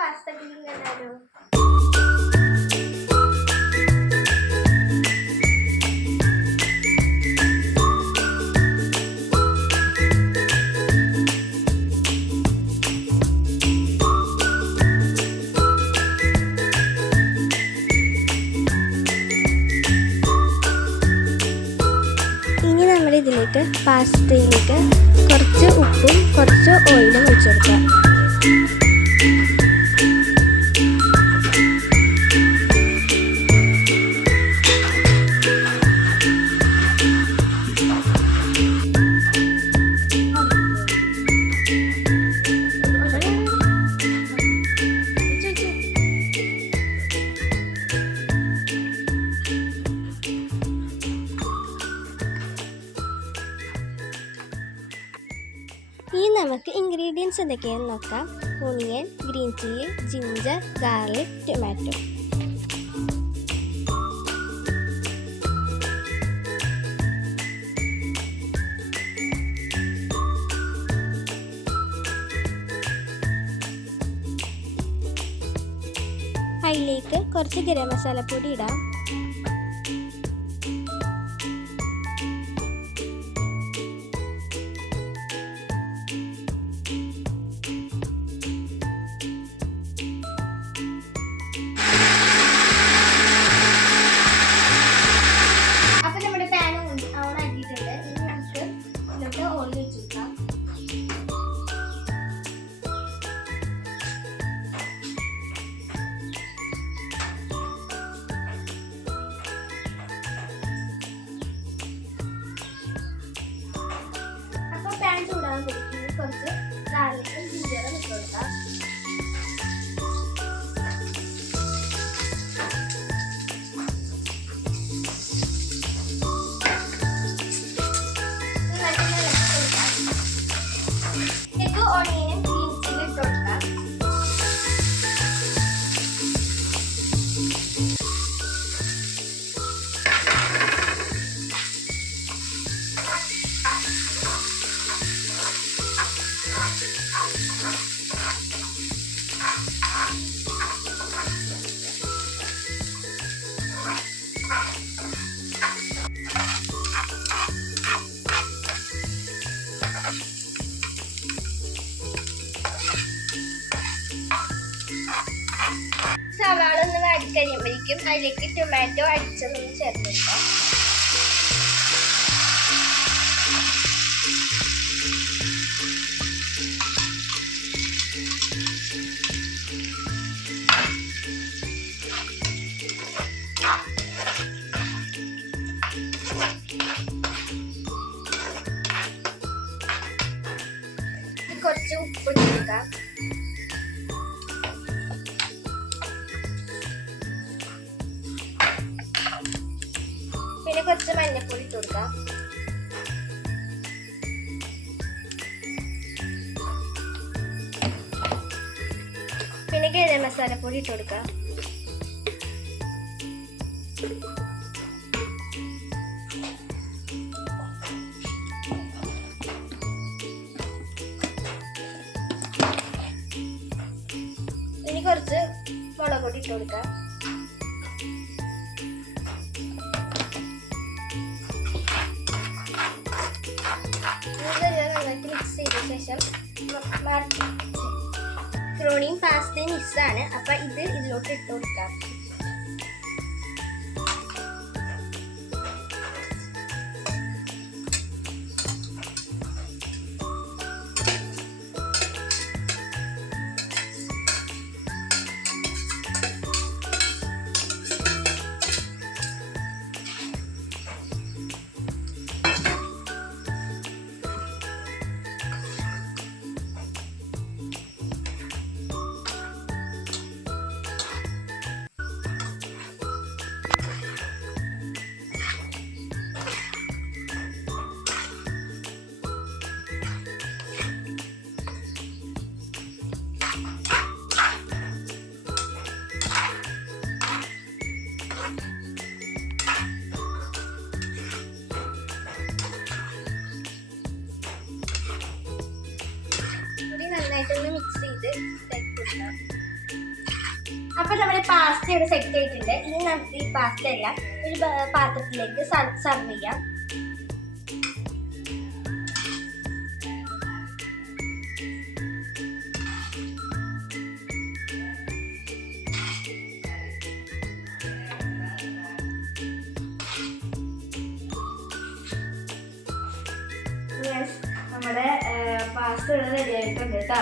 pasta cooking kanaalo. ഇനി നമ്മൾ ഇതിലേക്ക് പാസ്തയിലേക്ക് കുറച്ച് ഉപ്പും കുറച്ച് ഓയിലും ഒഴിച്ചു കൊടുക്കാം. ഇനി നമുക്ക് ഇൻഗ്രീഡിയൻസ് എന്തൊക്കെയാണെന്ന് നോക്കാം. Onion, green chilli, ginger, garlic, tomato. അതിലേക്ക് കുറച്ച് ഗരം മസാലപ്പൊടി ഇടാം. പാൻ ചൂടാൻ കൊടുക്കും. കുറച്ച് ഗാർലിക്കും ജിഞ്ചറും ഇട്ട് കൊടുക്കാം. ഇതിലേക്ക് ഓണിയനും ഗ്രീൻ ചില്ലി ഇട്ട് കൊടുക്കാം. സവാള ഒന്ന് വാടിക്കഴിയുമ്പോഴേക്കും അതിലേക്ക് ടൊമാറ്റോ അടിച്ചതൊന്ന് ചേർത്തെടുക്കാം. കുറച്ച് ഉപ്പ് കൊടുക്കാം. പിന്നെ കുറച്ച് മഞ്ഞൾപ്പൊടി ഇട്ട് കൊടുക്കാം. പിന്നെ ഗരം മസാലപ്പൊടി ഇട്ട് കൊടുക്കാം. ഇനി കുറച്ച് മുളക് പൊടി ഇട്ട് കൊടുക്കാം. നന്നായിട്ട് മിക്സ് ചെയ്ത ശേഷം മക്രോണിയും പാസ്തയും മിക്സാണ്. അപ്പം ഇത് ഇതിലോട്ട് ഇട്ട് കൊടുക്കാം. നന്നായിട്ടൊന്ന് മിക്സ് ചെയ്ത് കൊടുക്കാം. അപ്പോൾ നമ്മുടെ പാസ്ത ഇവിടെ സെറ്റ് ആയിട്ടുണ്ട്. ഇനി നമുക്ക് ഈ പാസ്ത എല്ലാം ഒരു പാത്രത്തിലേക്ക് സർവ് ചെയ്യാം. നമ്മുടെ പാസ്ത ഇവിടെ റെഡി ആയിട്ടുണ്ട് കേട്ടോ.